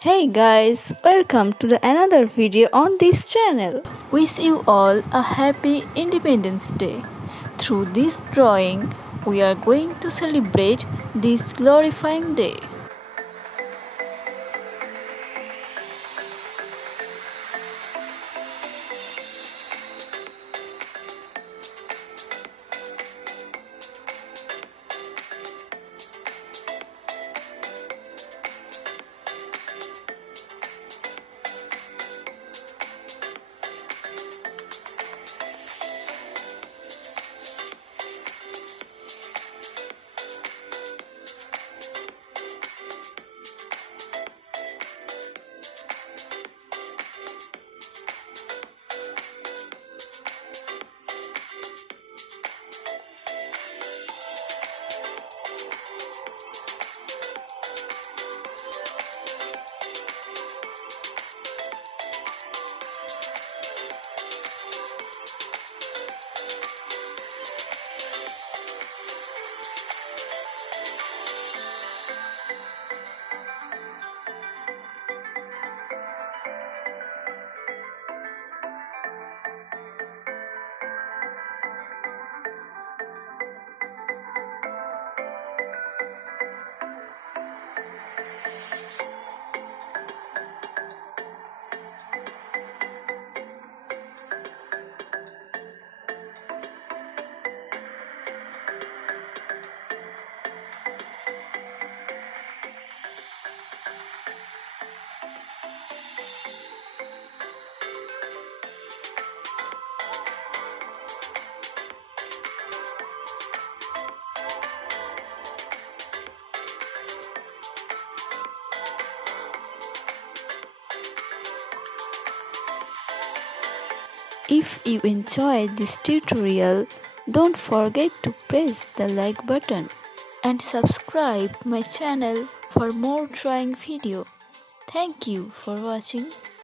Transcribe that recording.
Hey guys, welcome to another video on this channel. Wish you all a happy Independence Day. Through this drawing, we are going to celebrate this glorifying day. If you enjoyed this tutorial, don't forget to press the like button and subscribe my channel for more drawing video. Thank you for watching.